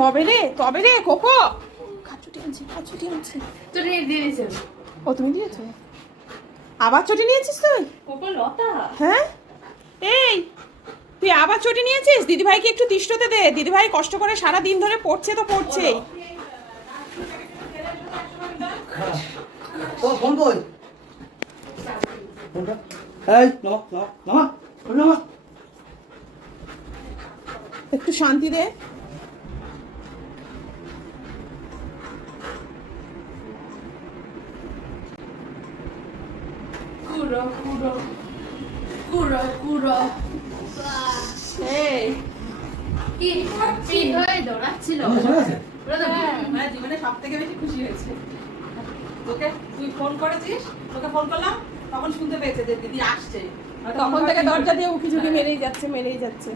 তবে রে কোকো খাচুটি আনছি তো দিয়ে দিয়েছে ও তুমি দিয়েছো আবার চটি নিয়েছিস তুই কোকো লতা। হ্যাঁ এই তুই আবার চটি নিয়েছিস দিদিভাইকে একটু তিষ্ঠতে দে দিদিভাই কষ্ট করে সারা দিন ধরে পড়ছে তো পড়ছেই ও ফোন কই ফোনটা এই নামা একটু শান্তি দে কুড়ো কুড়ো কুড়ো কুড়ো এই কি চিন হয়ে দৌড়াচ্ছিল। মানে জীবনে সব থেকে বেশি খুশি হয়েছে তোকে তুই ফোন করেছিস তোকে ফোন করলাম তখন শুনতে পেয়েছে যে দিদি আসছে তখন থেকে দরজা দিয়ে উকি ঝুঁকি মেরেই যাচ্ছে